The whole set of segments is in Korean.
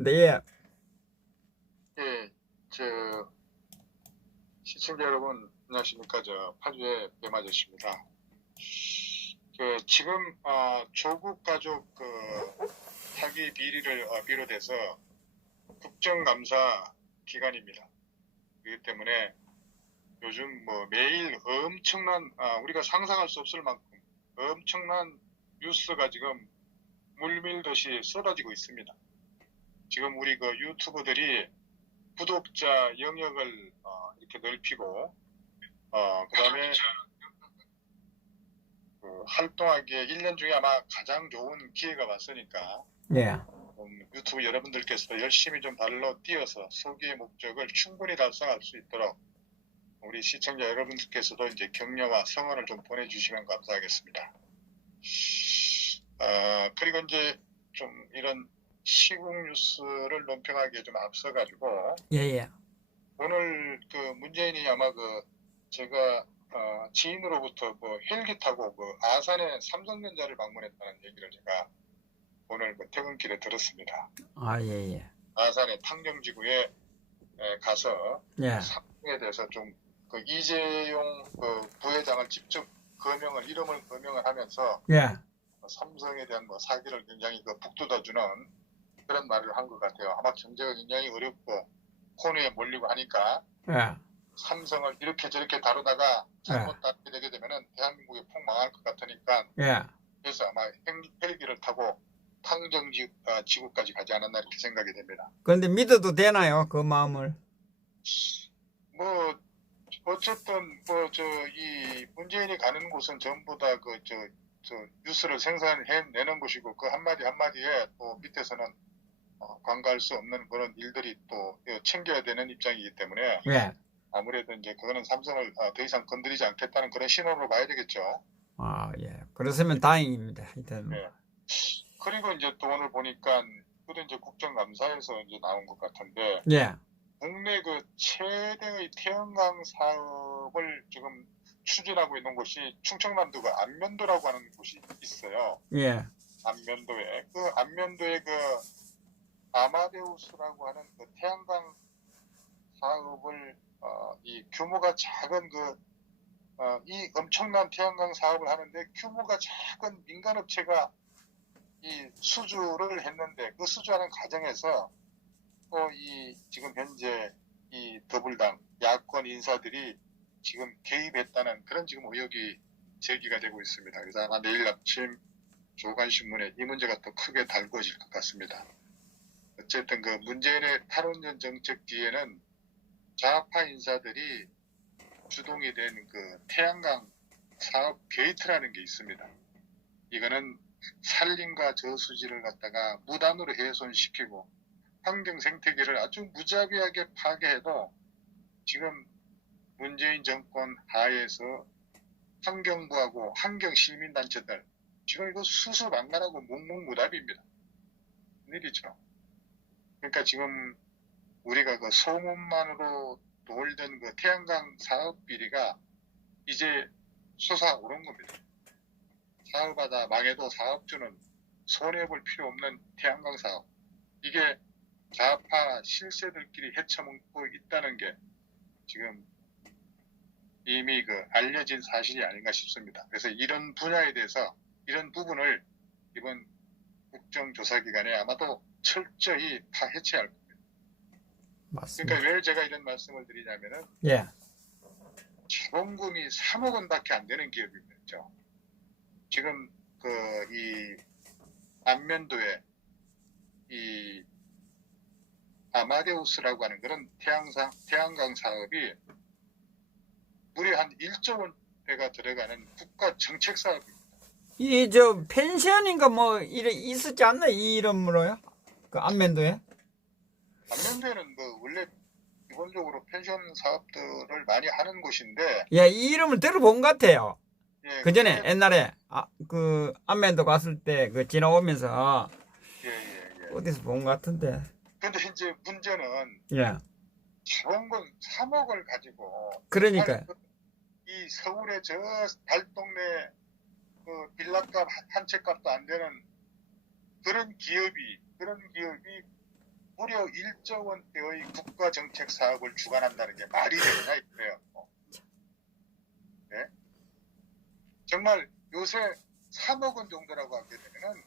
네, 예, 저, 시청자 여러분, 안녕하십니까. 파주의 배마저씨입니다. 지금, 조국 가족, 사기 비리를 비롯해서 국정감사 기간입니다. 그렇기 때문에 요즘 매일 엄청난, 우리가 상상할 수 없을 만큼 엄청난 뉴스가 지금 물밀듯이 쏟아지고 있습니다. 지금 우리 유튜버들이 구독자 영역을 이렇게 넓히고 그다음에 활동하기에 1년 중에 아마 가장 좋은 기회가 왔으니까 예, 유튜브 여러분들께서도 열심히 좀 발로 뛰어서 소기의 목적을 충분히 달성할 수 있도록 우리 시청자 여러분들께서도 이제 격려와 성원을 좀 보내주시면 감사하겠습니다. 그리고 이제 좀 이런 시국 뉴스를 논평하기에 좀 앞서가지고 예, 예. 오늘 문재인이 아마 제가 지인으로부터 헬기 타고 아산의 삼성전자를 방문했다는 얘기를 제가 오늘 퇴근길에 들었습니다. 아, 예, 예. 아산의 탕정지구에 가서 예, 삼성에 대해서 좀 이재용 부회장을 직접 이름을 거명을 하면서 예, 삼성에 대한 사기를 굉장히 북돋아주는 그런 말을 한 것 같아요. 아마 경제가 굉장히 어렵고 코너에 몰리고 하니까 예, 삼성을 이렇게 저렇게 다루다가 잘못 다루게 되게 되면은 대한민국이 폭 망할 것 같으니까 예. 그래서 아마 헬기를 타고 지구까지 가지 않았나 이렇게 생각이 됩니다. 근데 믿어도 되나요? 그 마음을? 뭐 어쨌든 이 문재인이 가는 곳은 전부 다 뉴스를 생산해내는 곳이고 그 한마디 한마디에 또 밑에서는 관가할 수 없는 그런 일들이 또 챙겨야 되는 입장이기 때문에 예. 아무래도 이제 그거는 삼성을 더 이상 건드리지 않겠다는 그런 신호로 봐야 되겠죠. 아, 예. 그렇으면 다행입니다. 하여튼, 네. 그리고 이제 또 오늘 보니까 그도 이제 국정감사에서 이제 나온 것 같은데 예, 국내 최대의 태양광 사업을 지금 추진하고 있는 곳이 충청남도 안면도라고 하는 곳이 있어요. 예, 안면도에 안면도에 아마데우스라고 하는 태양광 사업을 이 규모가 작은 이 엄청난 태양광 사업을 하는데 규모가 작은 민간업체가 이 수주를 했는데 그 수주하는 과정에서 또 지금 현재 이 더불당 야권 인사들이 지금 개입했다는 그런 지금 의혹이 제기가 되고 있습니다. 그래서 아마 내일 아침 조간신문에 이 문제가 또 크게 달궈질 것 같습니다. 어쨌든 문재인의 8원전 정책 뒤에는 좌파 인사들이 주동이 된 태양광 사업 게이트라는 게 있습니다. 이거는 산림과 저수지를 갖다가 무단으로 훼손시키고 환경 생태계를 아주 무자비하게 파괴해도 지금 문재인 정권 하에서 환경부하고 환경시민단체들 지금 이거 수수방관하고 묵묵무답입니다. 일이죠. 그러니까 지금 우리가 소문만으로 돌던 태양광 사업 비리가 이제 솟아오른 겁니다. 사업하다 망해도 사업주는 손해볼 필요 없는 태양광 사업. 이게 좌파 실세들끼리 헤쳐먹고 있다는 게 지금 이미 알려진 사실이 아닌가 싶습니다. 그래서 이런 분야에 대해서 이런 부분을 이번 국정조사기관에 아마도 철저히 파헤쳐야 할 겁니다. 맞습니다. 그러니까 왜 제가 이런 말씀을 드리냐면은 예, 자본금이 3억 원밖에 안 되는 기업이죠. 지금 이 안면도에 이 아마데우스라고 하는 그런 태양광 사업이 무려 한 1조 원대가 들어가는 국가 정책 사업입니다. 펜션인가 이래 있었지 않나? 이 이름으로요? 그 안면도에? 안면도에는 원래 기본적으로 펜션 사업들을 많이 하는 곳인데, 예, 이 이름을 들어본 것 같아요. 예, 그 전에 옛날에, 안면도 갔을 때 지나오면서 예. 어디서 본 것 같은데. 근데 이제 문제는 예, 자본금 3억을 가지고 그러니까요. 이 서울의 저 달동네 빌라값 한 채 값도 안 되는 그런 기업이 무려 1조 원대의 국가 정책 사업을 주관한다는 게 말이 되느냐 이거예요. 네? 정말 요새 3억 원 정도라고 하게 되면은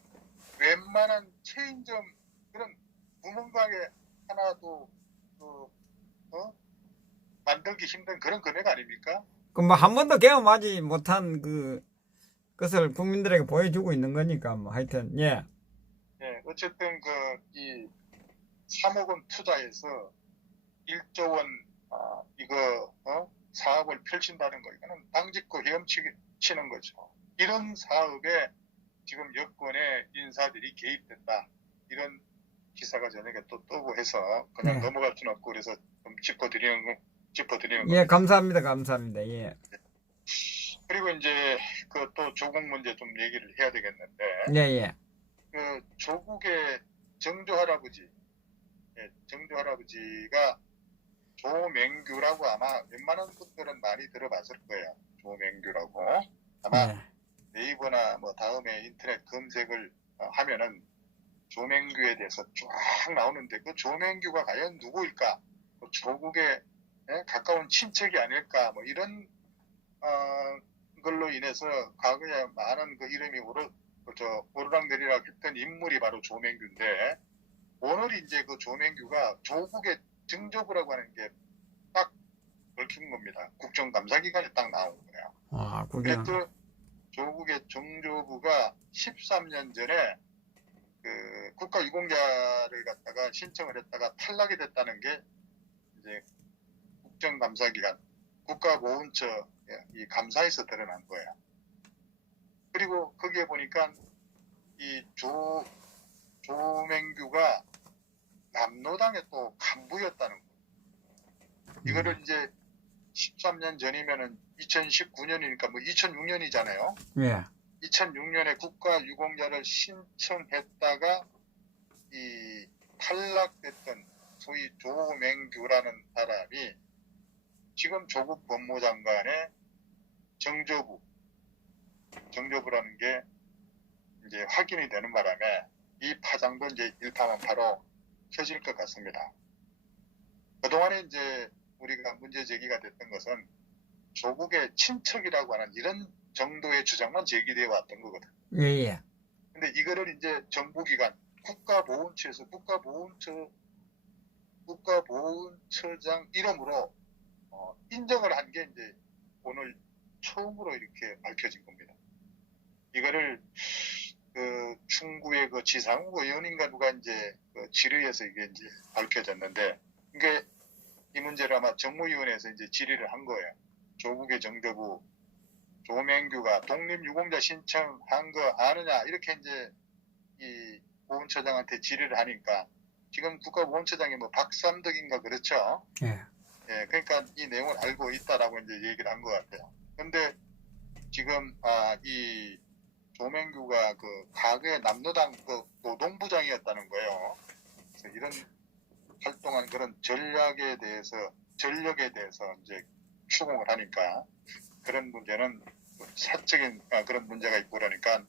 웬만한 체인점 그런 구멍가게 하나도 만들기 힘든 그런 금액 아닙니까? 그 뭐 한 번도 경험하지 못한 그것을 국민들에게 보여주고 있는 거니까 뭐 하여튼 예. 예, 어쨌든 이 3억 원 투자해서 1조 원 이거 사업을 펼친다는 거 이거는 당직고 헤엄치는 거죠. 이런 사업에 지금 여권의 인사들이 개입됐다. 이런 기사가 저녁에 또 뜨고 해서 그냥 네. 넘어갈 수는 없고 그래서 좀 짚어드리는 예, 겁니다. 감사합니다. 예. 그리고 이제 또 조국 문제 좀 얘기를 해야 되겠는데 예, 예. 조국의 정조 할아버지, 정조 할아버지가 조맹규라고 아마 웬만한 분들은 많이 들어봤을 거예요. 조맹규라고 아마 예. 네이버나 뭐 다음에 인터넷 검색을 하면은 조맹규에 대해서 쫙 나오는데 그 조맹규가 과연 누구일까? 조국의 가까운 친척이 아닐까? 뭐 이런 걸로 인해서 과거에 많은 그 이름이 오르락내리락 했던 인물이 바로 조맹규인데 오늘 이제 그 조맹규가 조국의 정조부라고 하는 게 딱 얽힌 겁니다. 국정감사기관에 딱 나온 거예요. 아, 그래서 조국의 정조부가 13년 전에 그 국가유공자를 갖다가 신청을 했다가 탈락이 됐다는 게 이제 국정감사기관 국가보훈처 이 감사에서 드러난 거예요. 그리고 거기에 보니까 이 조맹규가 남로당의 또 간부였다는 거예요. 이거를 이제 13년 전이면은 2019년이니까 뭐 2006년이잖아요. 예. 2006년에 국가유공자를 신청했다가 이 탈락됐던 소위 조맹규라는 사람이 지금 조국 법무장관의 정조부라는 게 이제 확인이 되는 바람에 이 파장도 이제 일파만파로 켜질 것 같습니다. 그동안에 이제 우리가 문제 제기가 됐던 것은 조국의 친척이라고 하는 이런 정도의 주장만 제기되어 왔던 거거든. 예, 예. 근데 이거를 이제 정부기관 국가보훈처에서 국가보훈처장 이름으로 인정을 한 게 이제 오늘 처음으로 이렇게 밝혀진 겁니다. 이거를 충구의 지상우 의원인가 누가 이제 질의해서 이게 이제 밝혀졌는데 이게 이 문제를 아마 정무위원회에서 이제 질의를 한 거예요. 조국의 정조부 조맹규가 독립유공자 신청한 거 아느냐 이렇게 이제 이 보훈처장한테 질의를 하니까 지금 국가보훈처장이 뭐 박삼덕인가 그렇죠. 예. 예, 그러니까 이 내용을 알고 있다라고 이제 얘기를 한 것 같아요. 근데 지금 이 조맹규가 과거에 남로당 노동부장이었다는 거예요. 그래서 이런 활동한 그런 전력에 대해서 이제 추궁을 하니까 그런 문제는 사적인 그런 문제가 있고 그러니까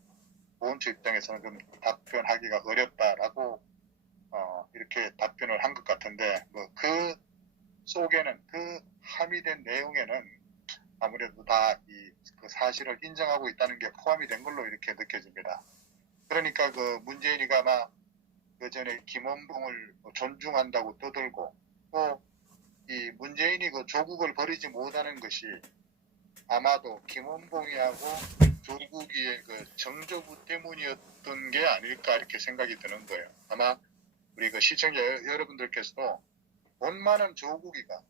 보훈처 입장에서는 좀 답변하기가 어렵다라고 이렇게 답변을 한 것 같은데 그 속에는 그 함의된 내용에는 아무래도 다 그 사실을 인정하고 있다는 게 포함이 된 걸로 이렇게 느껴집니다. 그러니까 문재인이가 아마 그 전에 김원봉을 존중한다고 떠들고 또 이 문재인이 조국을 버리지 못하는 것이 아마도 김원봉이하고 조국이의 정조부 때문이었던 게 아닐까 이렇게 생각이 드는 거예요. 아마 우리 시청자 여러분들께서도 원만한 조국이가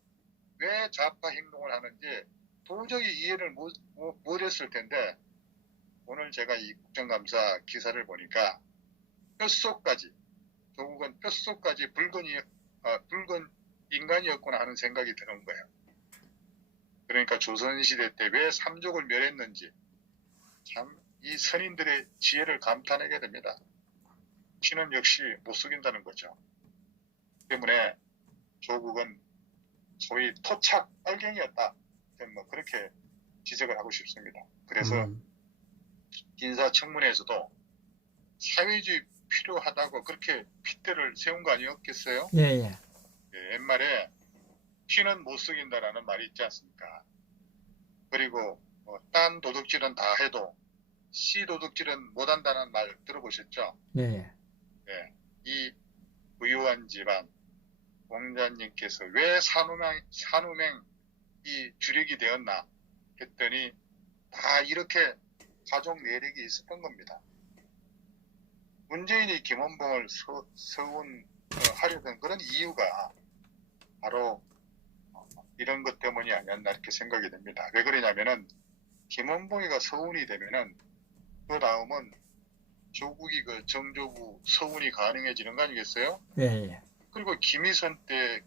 왜 좌파 행동을 하는지 도저히 이해를 못했을 텐데 오늘 제가 이 국정감사 기사를 보니까 조국은 뼛속까지 붉은 인간이었구나 하는 생각이 드는 거예요. 그러니까 조선시대 때 왜 삼족을 멸했는지 참 이 선인들의 지혜를 감탄하게 됩니다. 신은 역시 못 속인다는 거죠. 때문에 조국은 소위 토착 빨갱이였다. 뭐 그렇게 지적을 하고 싶습니다. 그래서 인사청문회에서도 사회주의 필요하다고 그렇게 핏대를 세운 거 아니었겠어요? 예, 예. 예, 옛말에 피는 못 속인다라는 말이 있지 않습니까? 그리고 딴 도둑질은 다 해도 씨 도둑질은 못한다는 말 들어보셨죠? 예, 예. 예, 이 부유한 집안 공자님께서 왜 산후맹 이 주력이 되었나 했더니 다 이렇게 가족 내력이 있었던 겁니다. 문재인이 김원봉을 서운하려던 그런 이유가 바로 이런 것 때문이 아니었나 이렇게 생각이 됩니다. 왜 그러냐면은 김원봉이가 서운이 되면은 그 다음은 조국이 그 정조부 서운이 가능해지는 거 아니겠어요? 예, 예. 그리고 김희선 때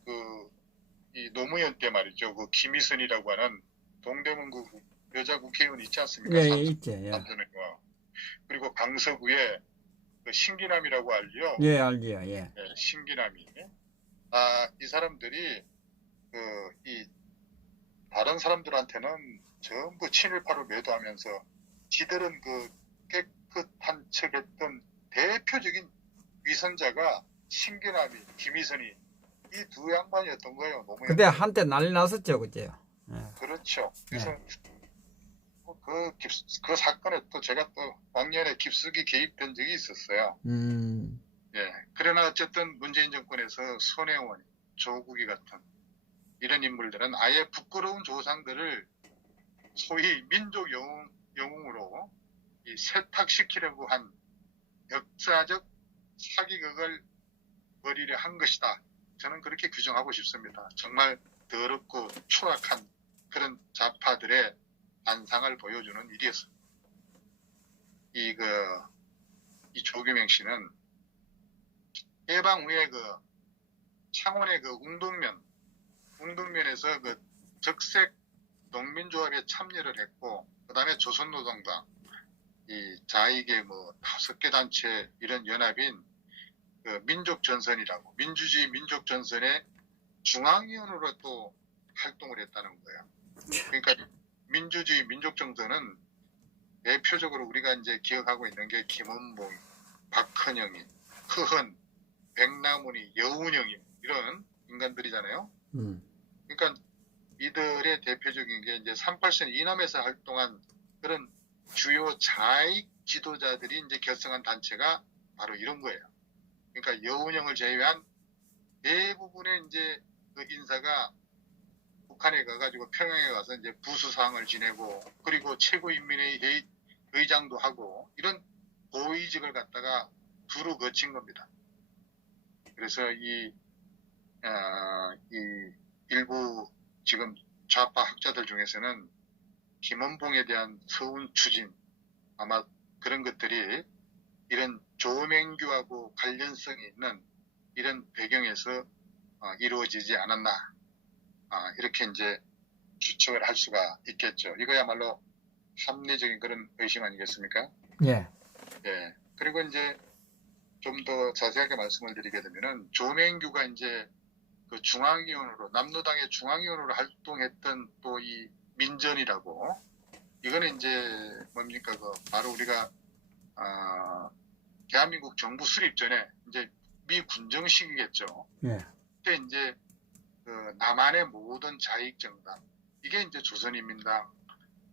이 노무현 때 말이죠. 그 김희선이라고 하는 동대문 그 여자 국회의원 있지 않습니까? 예, 예, 있죠. 예. 삼선의원. 그리고 강서구에 그 신기남이라고 알죠? 예, 알지요. 예. 네, 신기남이. 이 사람들이 이 다른 사람들한테는 전부 친일파로 매도하면서 지들은 그 깨끗한 척했던 대표적인 위선자가 신기남이, 김희선이 이 두 양반이었던 거예요. 노무현 그때 때. 한때 난리 났었죠, 그때요. 예. 그렇죠. 그래서 그 사건에 또 제가 또 왕년에 깊숙이 개입된 적이 있었어요. 예. 그러나 어쨌든 문재인 정권에서 손혜원, 조국이 같은 이런 인물들은 아예 부끄러운 조상들을 소위 민족 영웅으로 이 세탁시키려고 한 역사적 사기극을 벌이려 한 것이다. 저는 그렇게 규정하고 싶습니다. 정말 더럽고 추악한 그런 좌파들의 반상을 보여주는 일이었습니다. 이 조규명 씨는 해방 후에 창원의 웅동면에서 적색 농민조합에 참여를 했고, 그 다음에 조선노동당, 이 자익의 5개 단체 이런 연합인 민족전선이라고, 민주주의 민족전선의 중앙위원으로 또 활동을 했다는 거예요. 그러니까 민주주의 민족전선은 대표적으로 우리가 이제 기억하고 있는 게 김원봉, 박헌영이, 허헌, 백남훈이, 여운형이 이런 인간들이잖아요. 그러니까 이들의 대표적인 게 이제 38선 이남에서 활동한 그런 주요 좌익 지도자들이 이제 결성한 단체가 바로 이런 거예요. 그러니까 여운형을 제외한 대부분의 이제 그 인사가 북한에 가가지고 평양에 가서 이제 부수상을 지내고, 그리고 최고인민회의 의장도 하고, 이런 고위직을 갖다가 두루 거친 겁니다. 그래서 이 일부 지금 좌파 학자들 중에서는 김원봉에 대한 서운 추진, 아마 그런 것들이 이런 조명규하고 관련성이 있는 이런 배경에서 이루어지지 않았나, 이렇게 이제 추측을 할 수가 있겠죠. 이거야말로 합리적인 그런 의심 아니겠습니까? 예. 예. 그리고 이제 좀 더 자세하게 말씀을 드리게 되면은 조명규가 이제 그 중앙위원으로, 남로당의 중앙위원으로 활동했던 또 이 민전이라고, 이거는 이제 뭡니까, 바로 우리가 대한민국 정부 수립 전에 이제 미 군정 시기겠죠. 예. 그때 이제 남한의 모든 좌익 정당, 이게 이제 조선인민당,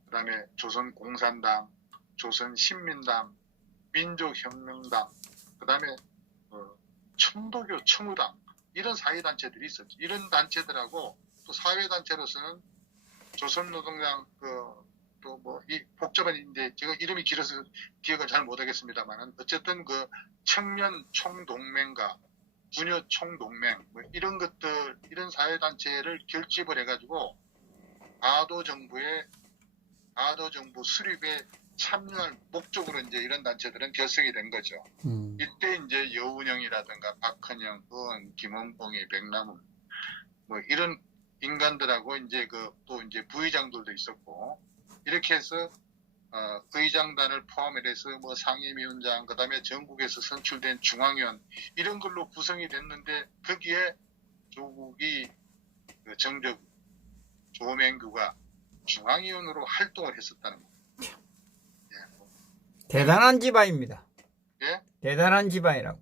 그다음에 조선공산당, 조선신민당, 민족혁명당, 그다음에 청도교 청우당, 이런 사회단체들이 있었죠. 이런 단체들하고 또 사회단체로서는 조선노동당 또 이 복잡한 인데 제가 이름이 길어서 기억을 잘 못하겠습니다만은, 어쨌든 청년 총동맹과 부녀 총동맹 이런 것들, 이런 사회단체를 결집을 해가지고 아도 정부 수립에 참여할 목적으로 이제 이런 단체들은 결성이 된 거죠. 이때 이제 여운형이라든가 박헌영, 허헌, 김원봉이, 백남훈 이런 인간들하고 이제 또 이제 부의장들도 있었고, 이렇게 해서 의장단을 포함해서 상임위원장, 그다음에 전국에서 선출된 중앙위원, 이런 걸로 구성이 됐는데, 거기에 조국이 정적 조명규가 중앙위원으로 활동을 했었다는 겁니다. 대단한 집안입니다. 예? 대단한 집안이라고.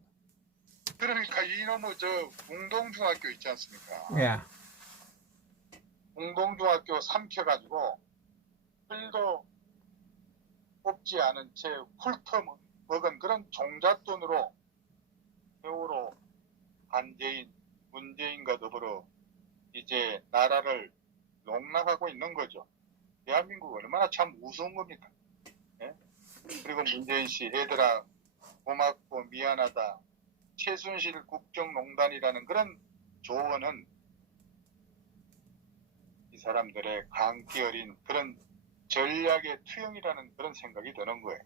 그러니까 이놈의 저 공동중학교 있지 않습니까? 예. 공동중학교 삼켜가지고 필도 뽑지 않은 채 훑어먹은 그런 종잣돈으로 세월호 한재인, 문재인과 더불어 이제 나라를 농락하고 있는 거죠. 대한민국 얼마나 참 무서운 겁니까? 예? 그리고 문재인 씨, 얘들아 고맙고 미안하다. 최순실 국정농단이라는 그런 조언은 이 사람들의 강기 어린 그런 전략의 투영이라는 그런 생각이 드는 거예요.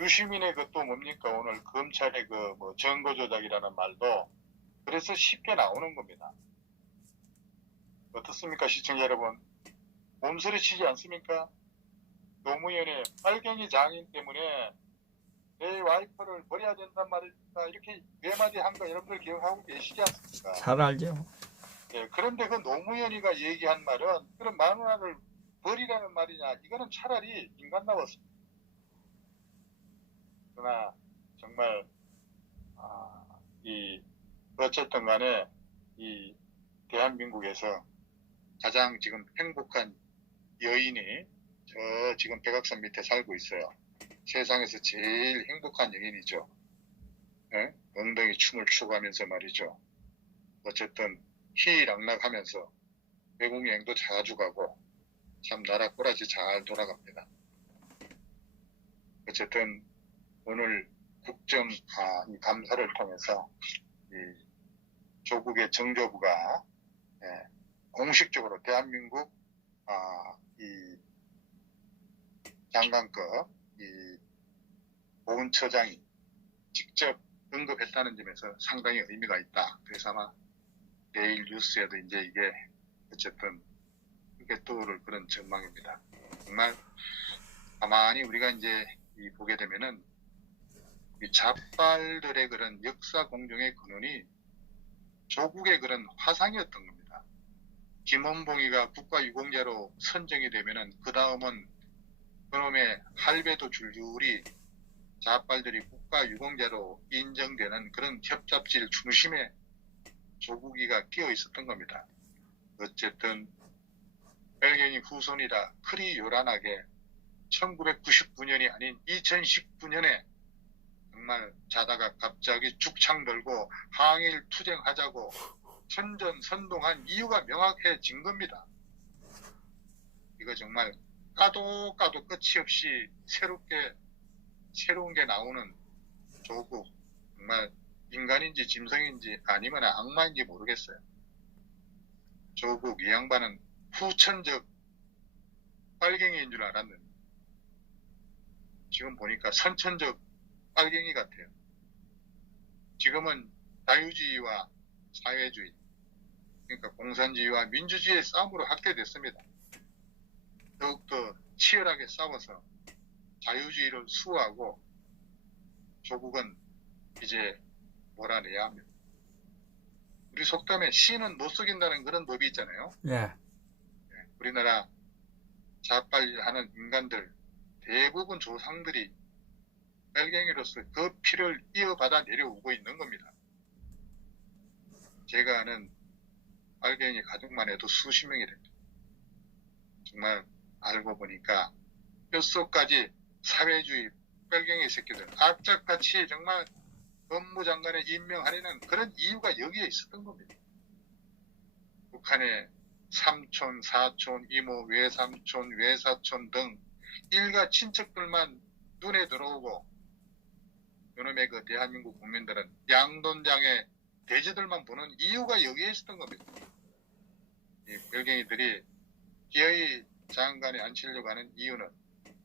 유시민의 그또 뭡니까? 오늘 검찰의 그 뭐 증거 조작이라는 말도 그래서 쉽게 나오는 겁니다. 어떻습니까, 시청자 여러분? 몸서리치지 않습니까? 노무현의 빨갱이 장인 때문에 내 와이프를 버려야 된단 말입니까? 이렇게 외마디 한 거 여러분들 기억하고 계시지 않습니까? 잘 알죠. 네, 그런데 그 노무현이가 얘기한 말은 그런 마누라를 버리라는 말이냐? 이거는 차라리 인간 나왔습니다. 그러나 정말 어쨌든 간에 이 대한민국에서 가장 지금 행복한 여인이 저 지금 백악산 밑에 살고 있어요. 세상에서 제일 행복한 여인이죠. 네? 엉덩이 춤을 추고 하면서 말이죠. 어쨌든 희락락하면서 외국 여행도 자주 가고 참 나라 꼬라지 잘 돌아갑니다. 어쨌든 오늘 국정 이 감사를 통해서 이 조국의 정조부가 공식적으로 대한민국 이 장관급 이 보훈처장이 직접 언급했다는 점에서 상당히 의미가 있다. 그래서 아마 내일 뉴스에도 이제 이게 어쨌든 크게 떠오를 그런 전망입니다. 정말 가만히 우리가 이제 보게 되면은 이 잡발들의 그런 역사 공정의 근원이 조국의 그런 화상이었던 겁니다. 김원봉이가 국가유공자로 선정이 되면은 그 다음은 그놈의 할배도 줄줄이 잡발들이 국가유공자로 인정되는 그런 협잡질 중심에 조국이가 끼어 있었던 겁니다. 어쨌든 빨갱이 후손이라 그리 요란하게 1999년이 아닌 2019년에 정말 자다가 갑자기 죽창 들고 항일 투쟁하자고 선전선동한 이유가 명확해진 겁니다. 이거 정말 까도 끝이 없이 새로운 게 나오는 조국, 정말 인간인지 짐승인지 아니면 악마인지 모르겠어요. 조국 이 양반은 후천적 빨갱이인 줄 알았는데 지금 보니까 선천적 빨갱이 같아요. 지금은 자유주의와 사회주의, 그러니까 공산주의와 민주주의의 싸움으로 확대됐습니다. 더욱더 치열하게 싸워서 자유주의를 수호하고 조국은 이제 몰아내야 합니다. 우리 속담에 씨는 못 속인다는 그런 법이 있잖아요. 예. 우리나라 자빨하는 인간들 대부분 조상들이 빨갱이로서 그 피를 이어받아 내려오고 있는 겁니다. 제가 아는 빨갱이 가족만 해도 수십 명이 됩니다. 정말 알고 보니까 뼛속까지 사회주의 빨갱이 새끼들 악착같이 정말 법무장관에 임명하려는 그런 이유가 여기에 있었던 겁니다. 북한의 삼촌, 사촌, 이모, 외삼촌, 외사촌 등 일가 친척들만 눈에 들어오고 요놈의 그 대한민국 국민들은 양돈장의 돼지들만 보는 이유가 여기에 있었던 겁니다. 이 빨갱이들이 기어이 장관에 앉히려고 하는 이유는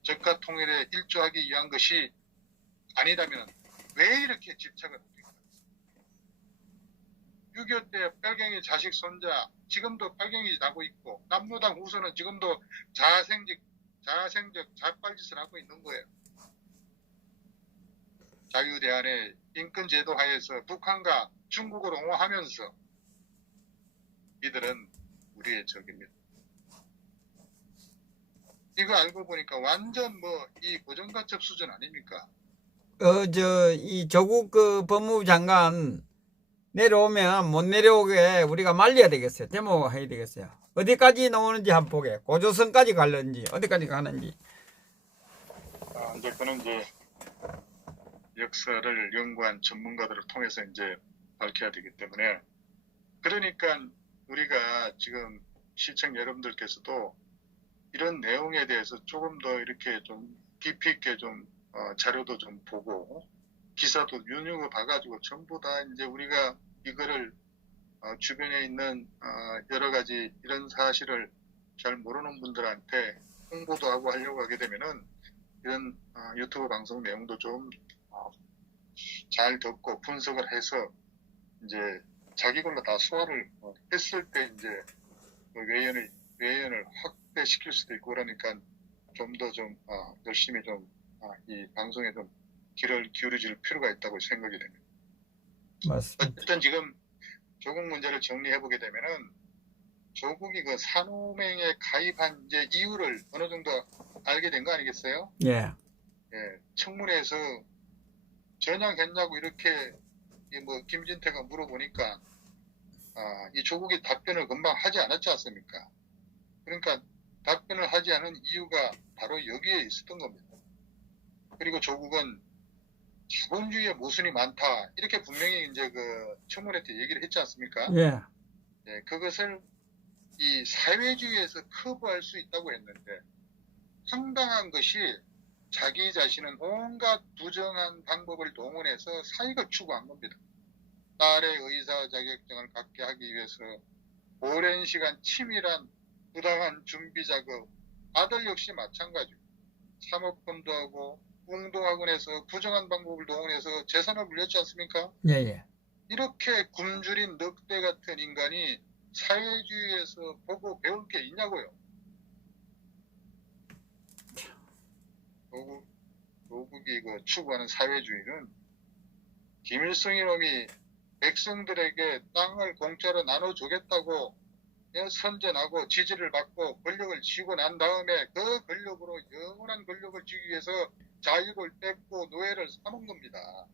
적가 통일에 일조하기 위한 것이 아니라면 왜 이렇게 집착을 합니까? 6.25 때 빨갱이 자식 손자 지금도 빨갱이 나고 있고 남로당 후손은 지금도 자생적 자빨짓을 하고 있는 거예요. 자유대한의 인권제도 하에서 북한과 중국을 옹호하면서 이들은 우리의 적입니다. 이거 알고 보니까 완전 이 고정가첩 수준 아닙니까? 이 조국 그 법무부 장관 내려오면 못 내려오게 우리가 말려야 되겠어요. 데모해야 되겠어요. 어디까지 나오는지 한번 보게. 고조선까지 갈는지, 어디까지 가는지. 이제 그는 이제 역사를 연구한 전문가들을 통해서 이제 밝혀야 되기 때문에, 그러니까 우리가 지금 시청 여러분들께서도 이런 내용에 대해서 조금 더 이렇게 좀 깊이 있게 좀 자료도 좀 보고 기사도 눈여겨 봐가지고 전부 다 이제 우리가 이거를 주변에 있는 여러 가지 이런 사실을 잘 모르는 분들한테 홍보도 하고 하려고 하게 되면은 이런 유튜브 방송 내용도 좀 잘 듣고 분석을 해서 이제 자기 걸로 다 소화를 했을 때 이제 그 외연을 확대시킬 수도 있고, 그러니까 좀 더 좀 열심히 좀 이 방송에 좀 귀를 기울여줄 필요가 있다고 생각이 됩니다. 맞습니다. 어쨌든 지금 조국 문제를 정리해 보게 되면은 조국이 그 산호맹에 가입한 이제 이유를 어느 정도 알게 된 거 아니겠어요? 예. 예, 청문회에서 전향했냐고 이렇게 뭐 김진태가 물어보니까 이 조국이 답변을 금방 하지 않았지 않습니까? 그러니까 답변을 하지 않은 이유가 바로 여기에 있었던 겁니다. 그리고 조국은 자본주의의 모순이 많다 이렇게 분명히 이제 그 청문회 때 얘기를 했지 않습니까? 예. 예, 그것을 이 사회주의에서 커버할 수 있다고 했는데, 황당한 것이 자기 자신은 온갖 부정한 방법을 동원해서 사익을 추구한 겁니다. 딸의 의사 자격증을 갖게 하기 위해서 오랜 시간 치밀한 부당한 준비 작업, 아들 역시 마찬가지고 사모펀드 하고 웅동학원에서 부정한 방법을 동원해서 재산을 물렸지 않습니까? 예, 예. 이렇게 굶주린 늑대 같은 인간이 사회주의에서 보고 배울 게 있냐고요. 조국이 그 추구하는 사회주의는 김일성이 놈이 백성들에게 땅을 공짜로 나눠주겠다고 선전하고 지지를 받고 권력을 쥐고 난 다음에 그 권력으로 영원한 권력을 쥐기 위해서 자유를 뺏고 노예를 사는 겁니다.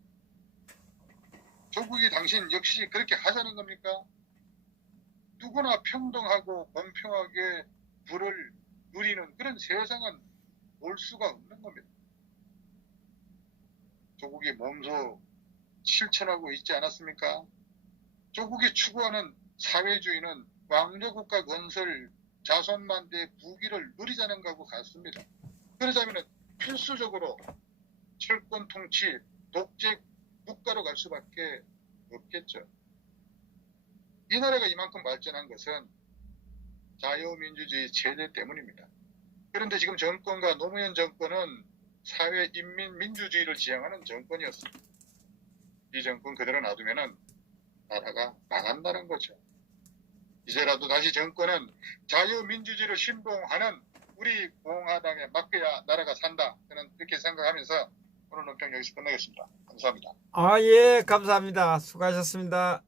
조국이 당신 역시 그렇게 하자는 겁니까? 누구나 평등하고 공평하게 부를 누리는 그런 세상은 올 수가 없는 겁니다. 조국이 몸소 실천하고 있지 않았습니까? 조국이 추구하는 사회주의는 왕조국가 건설, 자손만대 부귀를 누리자는 것하고 같습니다. 그러자면 필수적으로 철권 통치, 독재 국가로 갈 수밖에 없겠죠. 이 나라가 이만큼 발전한 것은 자유민주주의 체제 때문입니다. 그런데 지금 정권과 노무현 정권은 사회 인민민주주의를 지향하는 정권이었습니다. 이 정권 그대로 놔두면은 나라가 망한다는 거죠. 이제라도 다시 정권은 자유민주주의를 신봉하는 우리 공화당에 맡겨야 나라가 산다. 저는 이렇게 생각하면서 오늘 논평 여기서 끝내겠습니다. 감사합니다. 예, 감사합니다. 수고하셨습니다.